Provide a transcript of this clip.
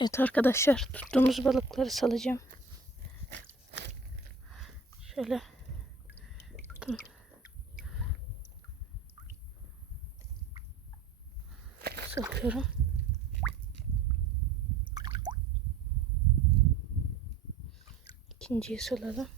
Evet arkadaşlar, tuttuğumuz balıkları salacağım. Şöyle. Salıyorum. İkinciyi salalım.